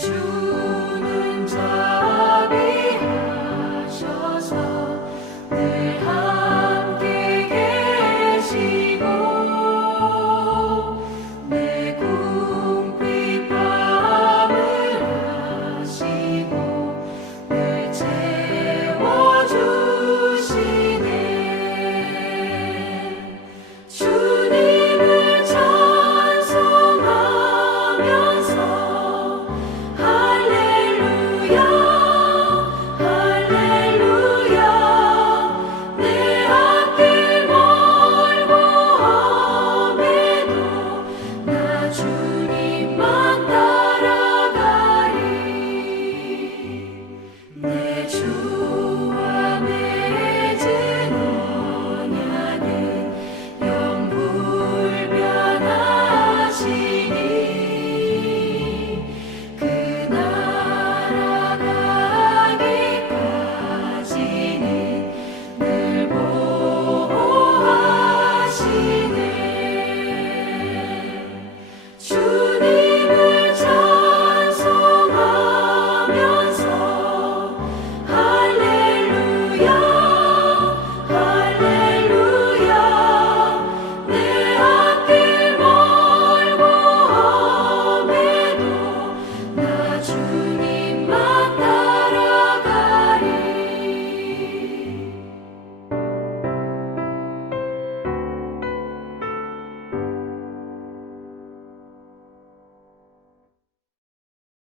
true. true.